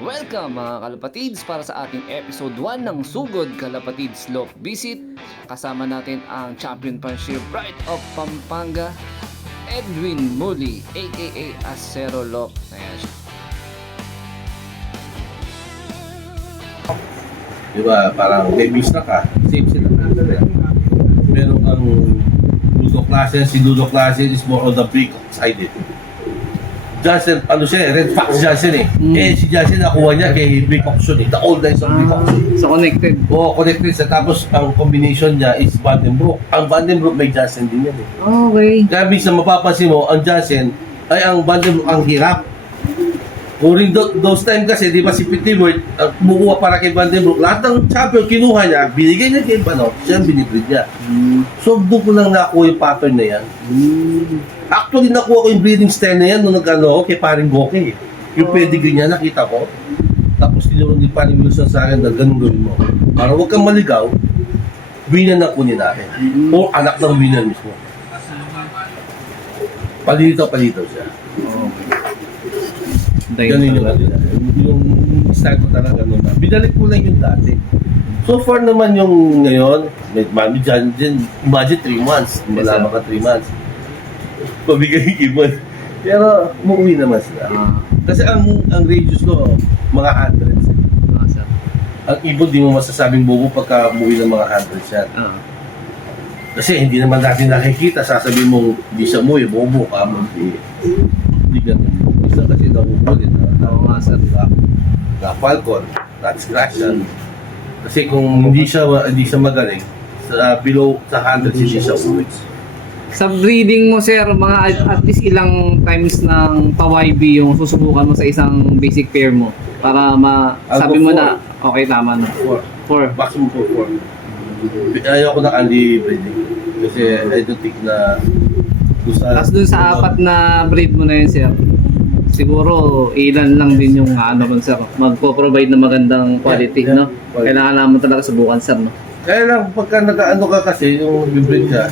Welcome mga kalapatids para sa ating episode 1 ng Sugod Kalapatids Lok Visit. Kasama natin ang Champion Puncher Pride of Pampanga, Edwin Muli aka Acero Lok. Ayan siya. Diba, parang may na ka, same sila. Meron kang Ludo Klase, si Ludo Klase is more on the brick side eh. Johnson, ano siya eh, Red Fox Johnson eh. Si Johnson nakuha niya kay Brick Auction eh, the old days of Brick Auction. So connected. Oo, connected siya. Tapos ang combination niya is Vandenbroek. Ang Vandenbroek may Johnson din yan eh. Okay. Kaya minsan mapapansin mo, ang Johnson ay ang Vandenbroek ang hirap. During those time kasi, di ba si Pittsburgh, kumukuha para kay Vandenbroek, lahat ng champion kinuha niya, binigay niya kay Bano, siya ang binibreed niya. So doon ko lang nakuha yung pattern na yan. Actually, nakuha ko yung breeding style na yan nung nag-ano, kay paring Goki. Yung pedigree niya, nakita ko. Tapos tinurong ni paring Wilson sa akin na ganun gawin mo. Para huwag kang maligaw, winner na kunin natin. O anak ng winner mismo. Palito siya. Ganun yung ano na. Yung style ko talaga nun na. Binalik ko lang yung dati. So far naman yung ngayon, may mami dyan, imagine 3 months. Malaman ka 3 months. Pabigay yung ibon. Pero umuwi naman sila. Kasi ang radius ko, mga hundreds. Ang ibon, di mo masasabing bobo pagka umuwi ng mga hundreds yan. Kasi hindi naman natin nakikita, sasabihin mong di siya umuwi, bobo ka mo. Hindi ganun. Isa kasi nakukulit. Na falcon, na discretion. Kasi kung hindi siya magaling, sa below sa 100 hindi siya umuwi. Sa breeding mo sir, mga at least ilang times ng pa-YB yung susubukan mo sa isang basic pair mo para sabi mo na okay tama na. 4. Maximum for 4. Ayoko na candy breeding. Kasi I don't think na Tapos dun sa 4 na breed mo na yun sir, siguro ilan lang din yung ano ron sir, magpo-provide ng magandang quality, no? Kailangan naman talaga subukan sir, no? Kaya lang pagka nag-ano ka kasi yung breed ka,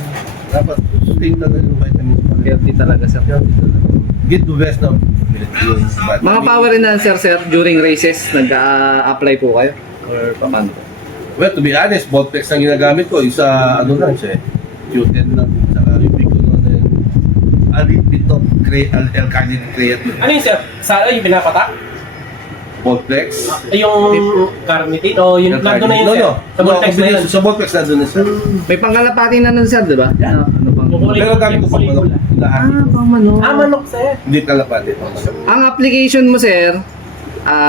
dapat sustain talaga yung vitamins pa. Healthy talaga sir. Get the best of Mga power enhancer sir, during races, nag-a-apply po kayo? Or paano? Well, to be honest, Voltex ang ginagamit ko, isa ano lang siya eh. Q10 lang, saka yung Pico nun eh. Alipito, L-carnitine creatine. Ano yun, sir? Sa yung pinapatak? Voltex. Ay, yung carnitine? O yung nandun na yun, sir? Sa Voltex na yun? Sa Voltex nandun na siya. May pangkalapati na nun sir, di ba? Ano pang? Pero gamit ko pang manok. Pang manok. Manok, sir. Hindi kalapati. Ang application mo sir,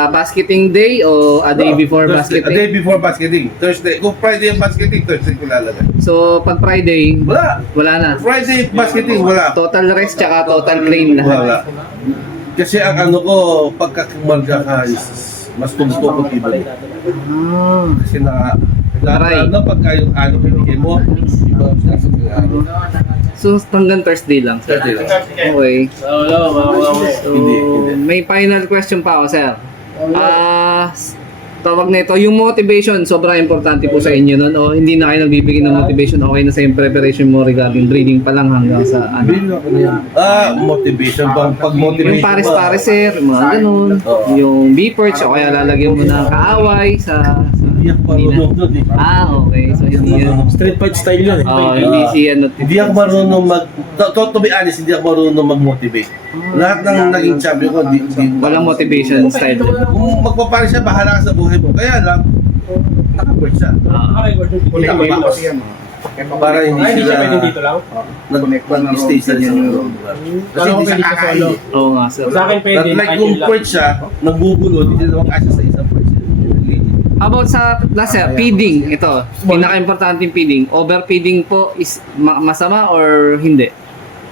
basketing day o a day before Thursday, basketing? A day before basketing. Thursday. Kung Friday ang basketing, Thursday ko lalagay. So pag Friday, wala na. Friday basketing, wala. Total rest tsaka total plain lahat. Wala. Kasi ang ano ko, pagka kumarga ka, mas tumusto ko ibon. Kasi pagka yung ano pinigay mo, iba ang sinasag ng ano. So hanggang Thursday lang. Thursday lang. Okay. So, Hindi. may final question pa ako, sir. Tawag nito, yung motivation, sobrang importante po sa inyo nun, o hindi na kayo nagbibigay ng motivation, okay na sa yung preparation mo regarding breeding pa lang hanggang sa ano? Motivation bang pag-motivation Yung pares-pares, sir, yung mga ganun, yung B-perch, o kaya lalagyan mo ng kaaway sa Hindi ako marunong doon eh. okay. So, hindi yan. Street fight style yun, eh. Hindi siya Hindi ako marunong to be honest, hindi ako marunong mag-motivate. Lahat ng naging champion ko, hindi walang motivation style. Kung magpapari siya, bahala ka sa buhay mo. Kaya lang, naka-work siya. Nakapakos. Para hindi Ay, hindi siya sila pwedeng dito lang? nag-stay sa isang lugar. Kasi hindi siya kakain. Oo nga, sir. Sa akin pwede. Like kung perch siya, nagbubulo, hindi sila naman kasya sa isang perch. How about sa last sir, feeding, ito, pinaka-importanting feeding. Overfeeding po is masama or hindi?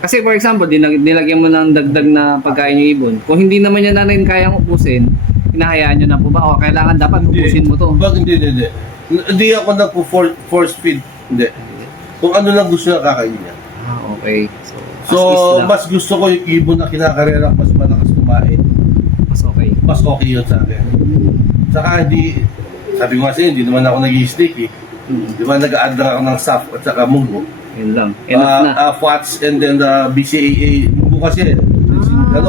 Kasi for example, nilagyan mo ng dagdag na pagkain yung ibon. Kung hindi naman yan na rin kayang upusin, hinahayaan nyo na po ba? O kailangan dapat upusin mo to? Hindi. Hindi ako nagpo-force feed. Hindi. Kung ano lang gusto niya, kakainin niya. Okay. So, mas gusto ko yung ibon na kinakarera, mas malakas kumain. Mas okay. Mas okay yun sa akin. Saka hindi, sabi ko kasi, hindi naman ako nag-i-stick eh. Di ba nag-a-add lang ako ng staff at saka munggo. Yun lang. Enough na. FATS and then the BCAA. Munggo kasi.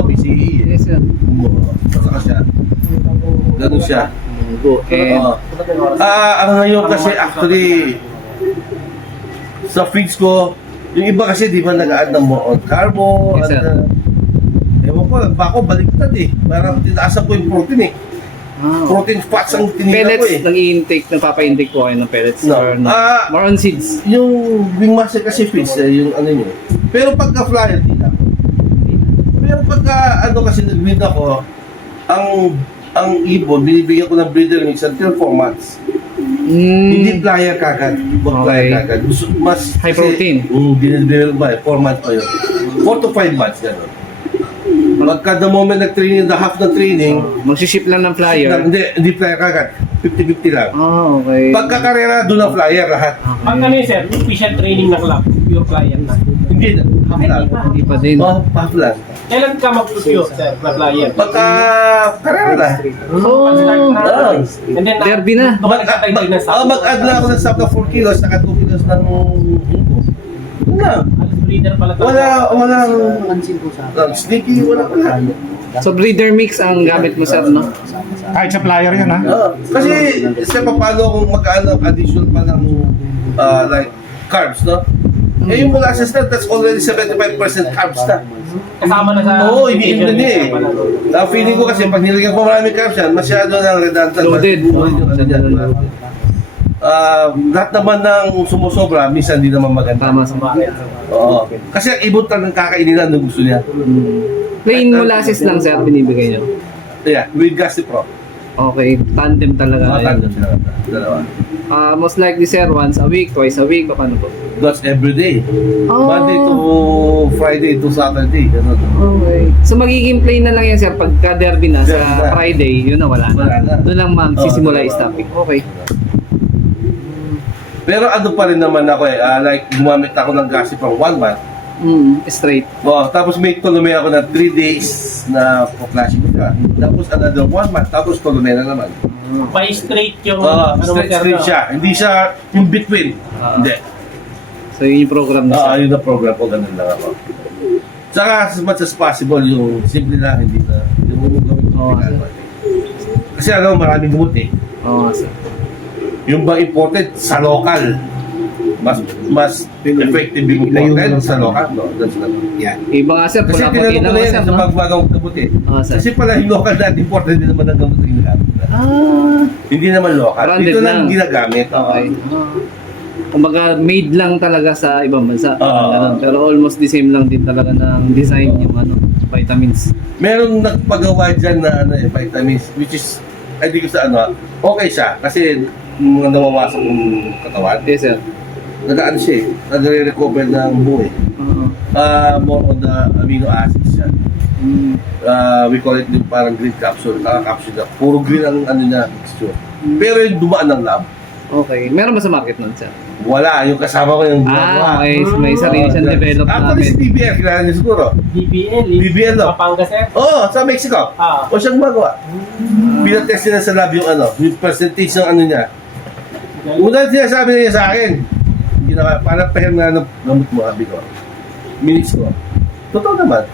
BCAA. Yes sir. Munggo. Saka siya. Ganun siya. Go. And, Oo. Ang ngayon kasi actually, sa feeds ko, yung iba kasi di ba nag-add ng more on carbo, Yes, sir. ewan ko, bako baliktad eh. Parang tinaasan ko yung protein eh. Protein fats ang tinira ko pellets, eh. nag-i-intake, nagpapa-intake po kayo ng pellets? No. Or no? More on seeds? Yung wing master kasi feeds, yung ano nyo. Pero pagka flyer, di na. Pero pagka ano kasi nag-breed ako, ang ibon, binibigyan ko ng breeder mix until 4 months. Hindi flyer kagad. Huwag flyer Okay. kagad. Mas High protein. Binibigyan ba 4 months pa yun. 4 to 5 months, gano'n. Pagka the moment nag-training, the half na training, Magsiship lang ng flyer? hindi flyer kagad. 50-50 lang. Okay. Pagka karera, doon ang flyer lahat. Pag ano yun, sir, official training ng lab, pure client na. Hindi na. Half Ay, lang. di ba? Hindi pa din. Half lang. Kailan ka mag-pure, sir, na client? Pagka karera na. Oh. And then, Derby na. Mag-add lang ako ng stock na 4 kilos, saka 2 kilos ng buko. Yun lang. Alas breeder pala tayo. Walang sneaky, wala. So breeder mix ang gamit mo, sir, no? Kahit sa flyer yun, ha? Kasi, paano kung mag-add additional pa ng like carbs, no? Eh, yung molasses na, that's already 75% carbs na. Kasama na sa... Oo, iniinom na eh. Ang feeling ko kasi, pag nilagyan ko maraming carbs yan, masyado ng redundant. Loaded. Loaded yung ano dyan, diba? Lahat naman ng sumusobra, minsan hindi naman maganda. Tama sa bakit. Oo. Kasi ang ibon talagang kakainin na ng gusto niya. Plain molasses lang, sir, binibigay nyo? Yeah, with Gasti Pro. Okay, tandem talaga. Tandem sila. Dalawa. Most likely, sir, once a week, twice a week, paano po? That's every day. Oh. Monday to Friday to Saturday. Ganun. Okay. So magiging plain na lang yan, sir, pagka derby na sa Derby na. Friday, yun na, wala Wala na. na. Doon lang magsisimula Oo, yung stopping. Okay. Pero ano pa rin naman ako eh, like gumamit ako ng Gasti Pro 1 month. Straight. Tapos may Tolome ako na 3 days na po-clashing ko siya. Tapos another 1 month, tapos Tolome na naman. By straight yung... Straight siya. Hindi siya yung between. Hindi. So yun yung program na, sir. Yun na program ko, ganun lang ako. Saka as much as possible, yung simple lang, hindi na, yung gawin ko. Kasi ano, maraming gamot eh. Oo, sir. Yung bang imported sa local, mas effective yung imported sa local. No, that's not. Yeah. Iba nga, sir, Kasi pula pati tinanong na ko na nga, yan sir, sa no? pagbagawang gamot eh. Sir. Kasi pala yung local na imported din naman ang gamot na ginagamit. Hindi naman local. Branded Dito lang lang. ginagamit. Okay. Kumbaga, made lang talaga sa ibang bansa. Ganun. Pero almost the same lang din talaga ng design yung vitamins. Meron nagpagawa dyan na vitamins, which is, I think sa okay siya. Kasi mga nawawasak ng katawan. Yes, sir. Nag-ano siya eh, nagre-recover ng buhay. More on the amino acids siya. We call it yung parang green capsule. Capsule na. Puro green ang niya, mixture. Pero yung dumaan ng lab, Okay. Meron ba sa market nun, sir? wala. Yung kasama ko yung gumagawa. Okay. May sarili siyang develop Actually, si namin. BBL, kilala niyo siguro. BBL, BBL, no? Pampanga, sir. Sa Mexico. Ah. O siyang gumagawa. Pinatest nila sa lab yung percentage ng niya. Una sinasabi niya sa akin, hindi na, parang pahem na gamot mo, sabi ko. Minutes ko. Totoo naman.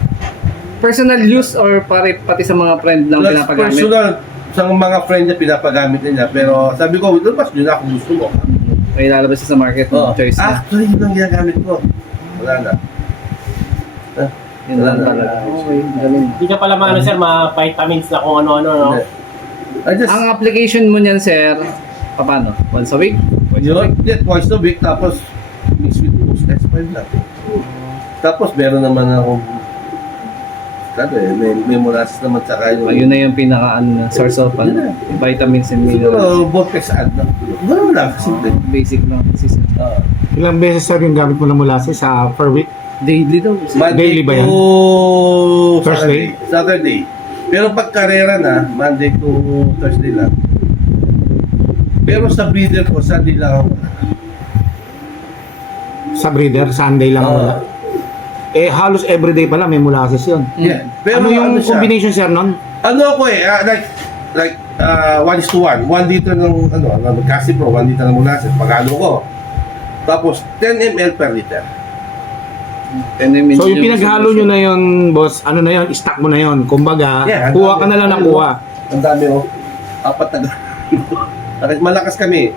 Personal use or pati sa mga friend lang Plus pinapagamit? personal, sa mga friend niya, pinapagamit niya. Pero sabi ko, lumpas nyo na kung gusto mo. May lalabas siya sa market ng choice na. Actually, yun ang ginagamit ko. Wala na. Yun lang talaga. Okay. Galing. Hindi ka pala mga sir, mga vitamins na kung ano-ano, no? I just, Ang application mo niyan, sir, paano? Once a week? yun, twice a week, tapos mix with boost, S5 lang. Tapos meron naman akong may molasses naman tsaka Yun na yung pinaka source of vitamins and minerals. siguro Vortex add na. Gano'n lang, simple. Basic lang. Ilang beses sir yung gamit mo ng molasses sa per week? Daily daw. Daily ba yan? to Thursday? Saturday. Pero pag karera na, Monday to Thursday lang. Pero sa breeder ko, Sunday lang ako. Sa breeder, Sunday lang wala. Halos everyday pala may molasses yun. Yeah. Pero Ano yung siya? combination sir nun? Ano ako eh, like 1:1. 1 liter ng ng Gasti Pro, 1 liter ng molasses. Pag-ano ko. Tapos 10 ml per liter. So yung pinaghalo nyo na yun, boss, ano na yun, stock mo na yun. Kumbaga, Yeah, kuha ka na lang ng kuha. Ang dami oh. 4 na gano'n. Malakas kami.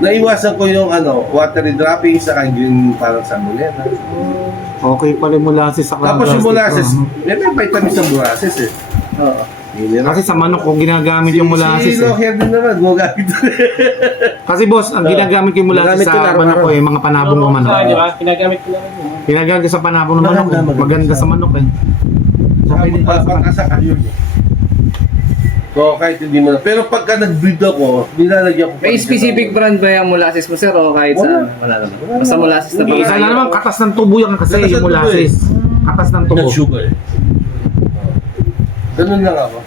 Naiwasan ko yung watery dropping sa yung parang salmonella. Okay pala yung molasses sa Tapos yung molasses, may vitamins sa molasses eh. Oo. Kasi sa manok ko ginagamit yung molasses Si eh. Loher din naman, gumagamit. Kasi boss, ang ginagamit ko yung molasses Ginagamit ko sa araw-araw. manok ko eh, mga panabong ng manok. Di ba? Ginagamit ko naman yun. Ginagamit ko sa panabong ng manok eh. Maganda. Maganda sa manok eh. So, pwede pa sa Pagkasaka yun eh. So, kahit hindi mo na. Pero pagka nag-breed ako, nilalagyan ko pa May rin specific siya ng- brand ba yung molasses mo, sir? O kahit Wala. saan? Wala naman. Basta molasses na Hindi, Isa na naman, katas ng tubo yan kasi Katas ng yung tubo molasses. Katas ng tubo. Ng sugar. Ganun lang ako.